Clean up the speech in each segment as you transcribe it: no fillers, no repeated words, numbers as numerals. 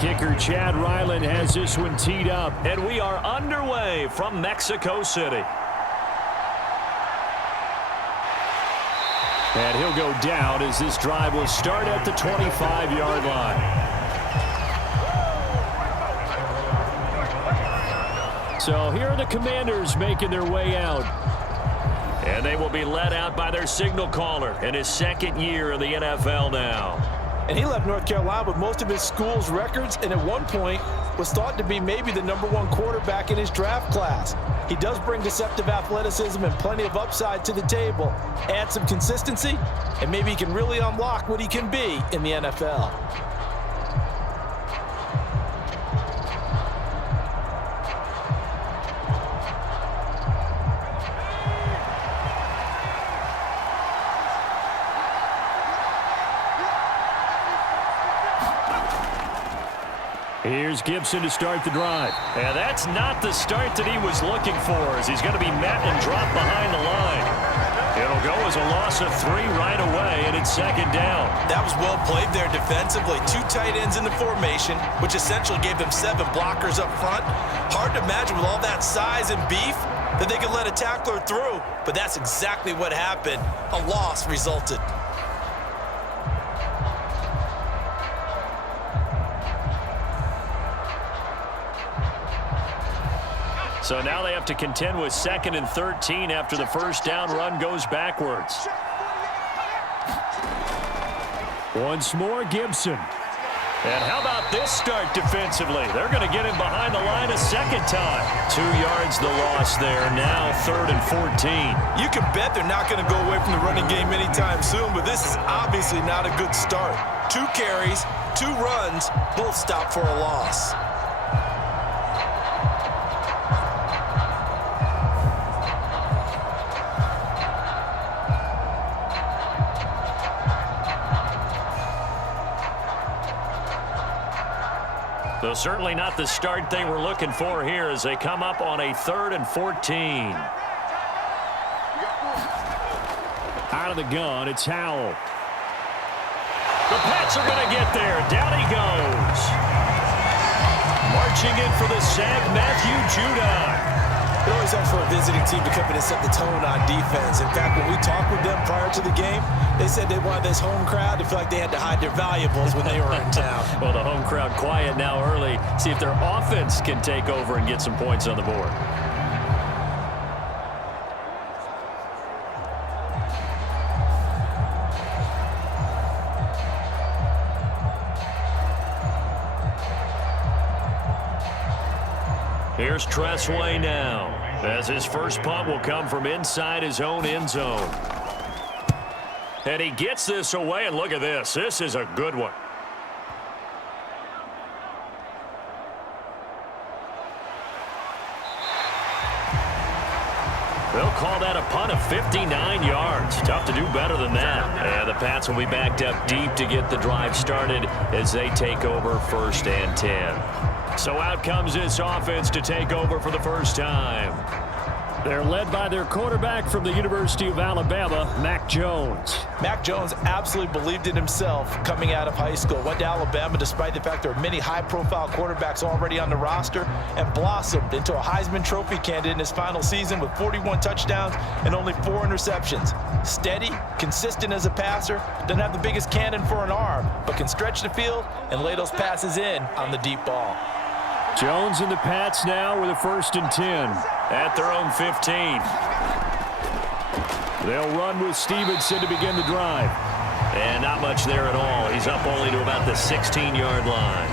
kicker Chad Ryland has this one teed up. And we are underway from Mexico City. And he'll go down as this drive will start at the 25-yard line. So here are the Commanders making their way out. And they will be led out by their signal caller in his second year in the NFL now. And he left North Carolina with most of his school's records, and at one point was thought to be maybe the #1 quarterback in his draft class. He does bring deceptive athleticism and plenty of upside to the table. Add some consistency, and maybe he can really unlock what he can be in the NFL. Here's Gibson to start the drive. And that's not the start that he was looking for, as he's going to be met and dropped behind the line. It'll go as a loss of 3 right away, and it's second down. That was well played there defensively. 2 tight ends in the formation, which essentially gave them 7 blockers up front. Hard to imagine with all that size and beef that they could let a tackler through, but that's exactly what happened. A loss resulted. So now they have to contend with 2nd and 13 after the first down run goes backwards. Once more, Gibson. And how about this start defensively? They're going to get him behind the line a second time. 2 yards the loss there. Now 3rd and 14. You can bet they're not going to go away from the running game anytime soon, but this is obviously not a good start. 2 carries, 2 runs, both stopped for a loss. So certainly not the start they were looking for here as they come up on a 3rd and 14. Out of the gun, it's Howell. The Pats are going to get there. Down he goes. Marching in for the sack, Matthew Judon. It always helps for a visiting team to come in and set the tone on defense. In fact, when we talked with them prior to the game, they said they wanted this home crowd to feel like they had to hide their valuables when they were in town. Well, the home crowd quiet now early. See if their offense can take over and get some points on the board. Here's Tressway now, as his first punt will come from inside his own end zone. And he gets this away, and look at this. This is a good one. They'll call that a punt of 59 yards. Tough to do better than that. And the Pats will be backed up deep to get the drive started as they take over 1st and 10. So out comes this offense to take over for the first time. They're led by their quarterback from the University of Alabama, Mac Jones. Mac Jones absolutely believed in himself coming out of high school. Went to Alabama despite the fact there are many high-profile quarterbacks already on the roster, and blossomed into a Heisman Trophy candidate in his final season with 41 touchdowns and only 4 interceptions. Steady, consistent as a passer, doesn't have the biggest cannon for an arm, but can stretch the field and lay those passes in on the deep ball. Jones and the Pats now with a 1st and 10. At their own 15. They'll run with Stevenson to begin the drive. And not much there at all. He's up only to about the 16-yard line.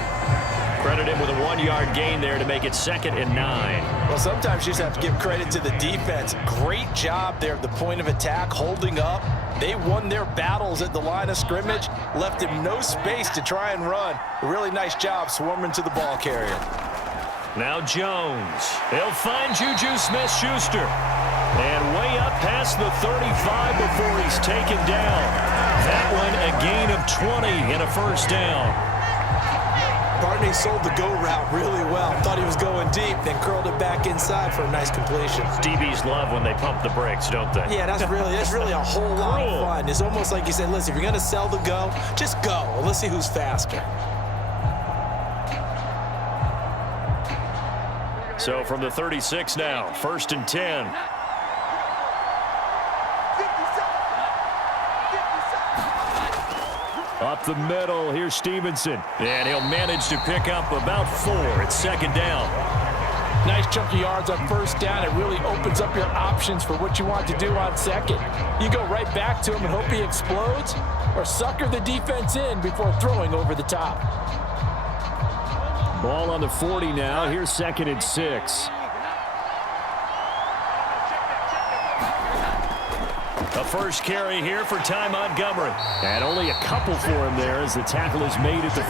Credit him with a 1-yard gain there to make it 2nd and 9. Well, sometimes you just have to give credit to the defense. Great job there at the point of attack, holding up. They won their battles at the line of scrimmage, left him no space to try and run. A really nice job swarming to the ball carrier. Now Jones. He'll find Juju Smith-Schuster. And way up past the 35 before he's taken down. That one a gain of 20 and a first down. Barney sold the go route really well. Thought he was going deep, then curled it back inside for a nice completion. DBs love when they pump the brakes, don't they? Yeah, that's really a whole lot of fun. It's almost like you said, listen, if you're going to sell the go, just go. Well, let's see who's faster. So from the 36 now, 1st and 10. Up the middle, here's Stevenson. And he'll manage to pick up about 4. It's 2nd down. Nice chunk of yards on 1st down. It really opens up your options for what you want to do on 2nd. You go right back to him and hope he explodes, or sucker the defense in before throwing over the top. Ball on the 40 now. Here's 2nd and 6. A first carry here for Ty Montgomery. And only a couple for him there as the tackle is made at the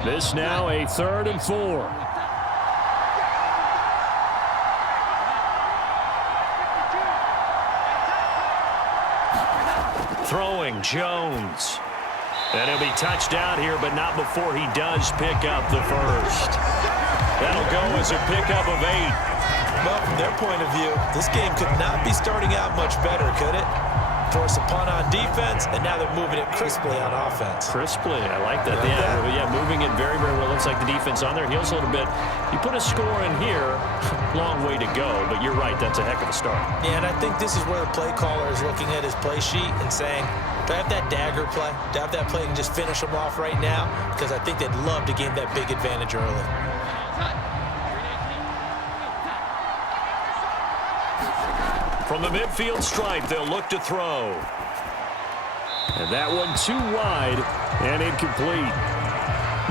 42. This now a 3rd and 4. Throwing Jones. And he'll be touched out here, but not before he does pick up the first. That'll go as a pickup of 8. Well, from their point of view, this game could not be starting out much better, could it? Force a punt on defense, and now they're moving it crisply on offense. Crisply, I like that. Yeah, moving it very, very well. Looks like the defense on their heels a little bit. You put a score in here, long way to go, but you're right, that's a heck of a start. Yeah, and I think this is where the play caller is looking at his play sheet and saying, do I have that dagger play? Do I have that play and just finish them off right now? Because I think they'd love to gain that big advantage early. From the midfield stripe, they'll look to throw. And that one too wide and incomplete.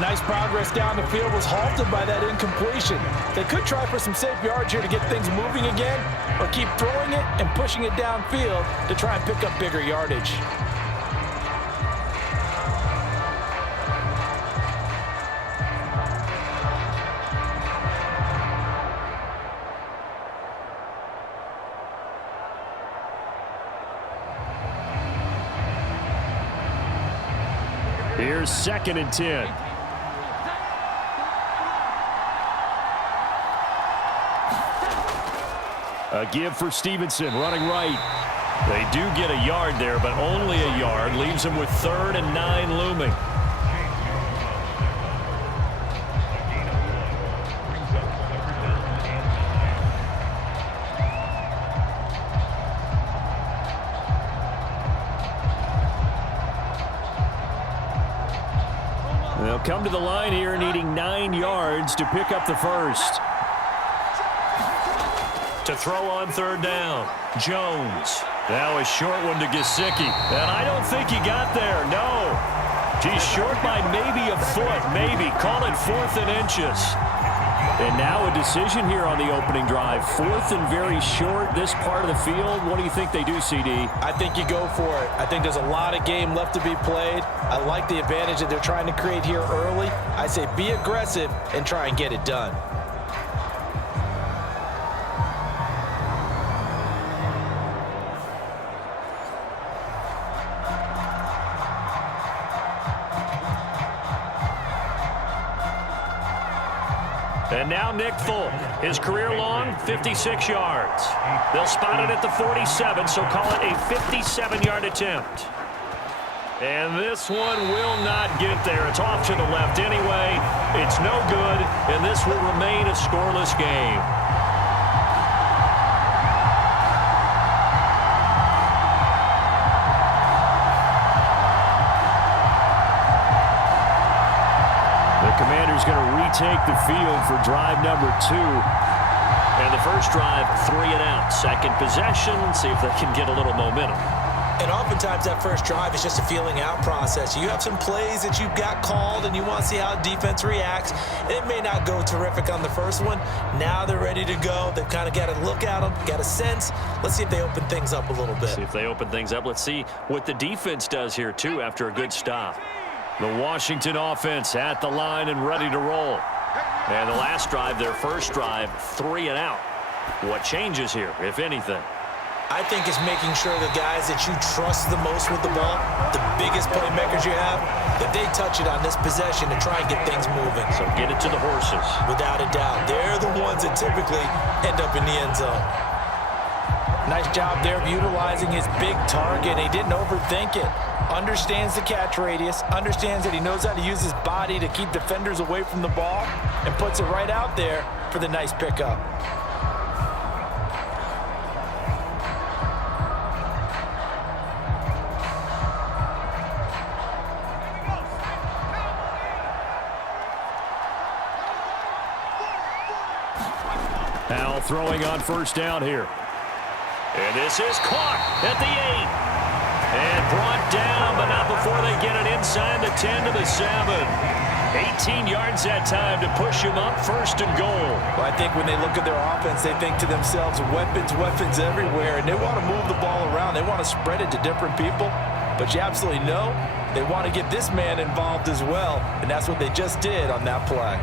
Nice progress down the field was halted by that incompletion. They could try for some safe yards here to get things moving again, or keep throwing it and pushing it downfield to try and pick up bigger yardage. Here's 2nd and 10. A give for Stevenson, running right. They do get a yard there, but only a yard. Leaves them with 3rd and 9 looming. They'll come to the line here needing 9 yards to pick up the first. To throw on 3rd down, Jones. Now a short one to Gesicki. And I don't think he got there, no. He's short by maybe a foot, maybe. Call it 4th and inches. And now a decision here on the opening drive. 4th and very short, this part of the field. What do you think they do, CD? I think you go for it. I think there's a lot of game left to be played. I like the advantage that they're trying to create here early. I say be aggressive and try and get it done. And now Nick Folk, his career long, 56 yards. They'll spot it at the 47, so call it a 57-yard attempt. And this one will not get there. It's off to the left anyway. It's no good, and this will remain a scoreless game. Commander's going to retake the field for drive number 2. And the first drive, 3 and out. Second possession, see if they can get a little momentum. And oftentimes that first drive is just a feeling out process. You have some plays that you've got called and you want to see how defense reacts. It may not go terrific on the first one. Now they're ready to go. They've kind of got to look at them, got a sense. Let's see if they open things up a little bit. See if they open things up. Let's see what the defense does here, too, after a good stop. The Washington offense at the line and ready to roll. And the last drive, their first drive, 3 and out. What changes here, if anything? I think it's making sure the guys that you trust the most with the ball, the biggest playmakers you have, that they touch it on this possession to try and get things moving. So get it to the horses. Without a doubt. They're the ones that typically end up in the end zone. Nice job there of utilizing his big target. He didn't overthink it. Understands the catch radius, understands that he knows how to use his body to keep defenders away from the ball, and puts it right out there for the nice pickup. Now throwing on first down here. And this is caught at the 8. And brought down, but not before they get it inside the 10 to the 7. 18 yards that time to push him up, first and goal. Well, I think when they look at their offense, they think to themselves, weapons, weapons everywhere, and they want to move the ball around. They want to spread it to different people, but you absolutely know they want to get this man involved as well, and that's what they just did on that play.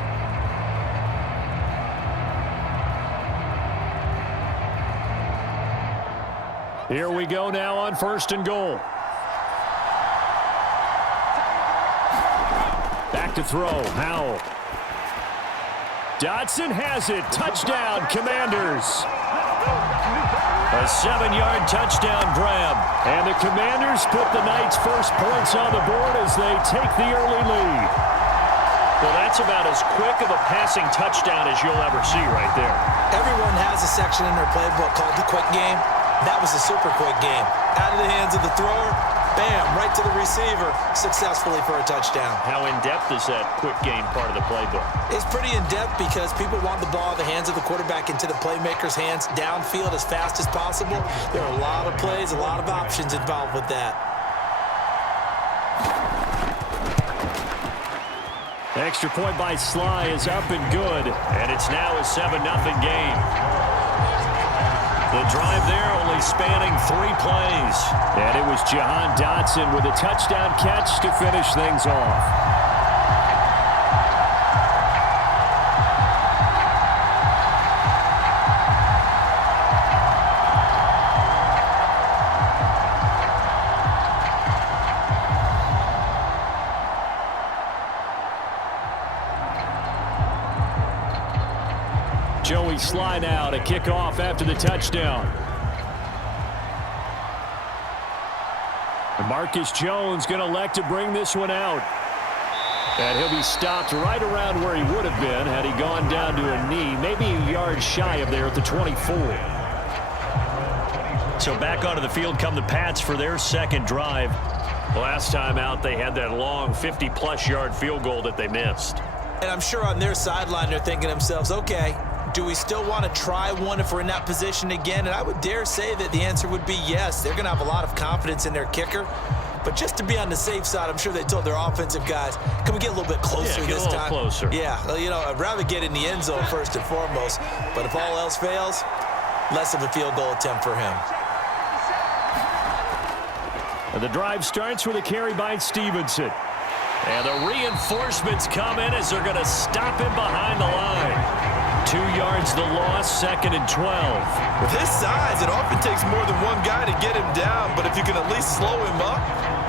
Here we go now on first and goal. Back to throw, Howell. Dotson has it. Touchdown, Commanders. A 7-yard touchdown grab. And the Commanders put the Knights' first points on the board as they take the early lead. Well, that's about as quick of a passing touchdown as you'll ever see right there. Everyone has a section in their playbook called the quick game. That was a super quick game. Out of the hands of the thrower, bam, right to the receiver, successfully for a touchdown. How in-depth is that quick game part of the playbook? It's pretty in-depth because people want the ball in the hands of the quarterback into the playmaker's hands downfield as fast as possible. There are a lot of plays, a lot of options involved with that. Extra point by Sly is up and good. And it's now a 7-0 game. The drive there only spanning 3 plays. And it was Jahan Dotson with a touchdown catch to finish things off. Joey Sly now to kick off after the touchdown. And Marcus Jones going to elect to bring this one out. And he'll be stopped right around where he would have been had he gone down to a knee, maybe a yard shy of there at the 24. So back onto the field come the Pats for their second drive. Last time out, they had that long 50-plus yard field goal that they missed. And I'm sure on their sideline they're thinking to themselves, okay, do we still want to try one if we're in that position again? And I would dare say that the answer would be yes. They're going to have a lot of confidence in their kicker. But just to be on the safe side, I'm sure they told their offensive guys, can we get a little bit closer this time? Closer. Yeah, well, you know, I'd rather get in the end zone first and foremost. But if all else fails, less of a field goal attempt for him. And the drive starts with a carry by Stevenson. And the reinforcements come in as they're going to stop him behind the line. 2 yards the loss, 2nd and 12. With his size, it often takes more than one guy to get him down, but if you can at least slow him up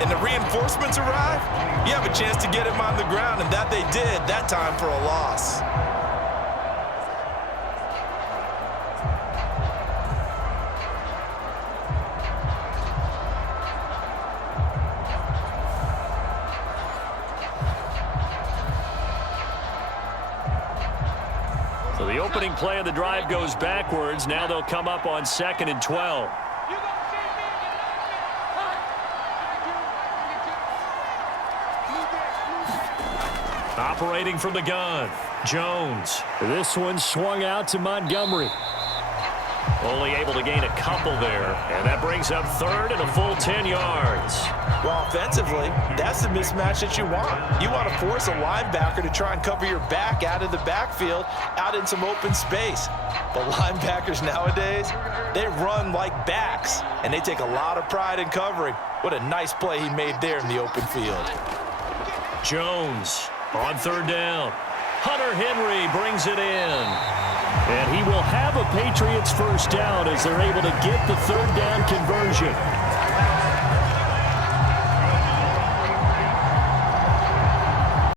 and the reinforcements arrive, you have a chance to get him on the ground, and that they did that time for a loss. So the opening play of the drive goes backwards. Now they'll come up on 2nd and 12. Operating from the gun, Jones. This one swung out to Montgomery. Only able to gain a couple there. And that brings up 3rd and a full 10 yards. Well, offensively, that's the mismatch that you want. You want to force a linebacker to try and cover your back out of the backfield, out in some open space. But linebackers nowadays, they run like backs, and they take a lot of pride in covering. What a nice play he made there in the open field. Jones on 3rd down. Hunter Henry brings it in. And he will have a Patriots first down as they're able to get the 3rd down conversion.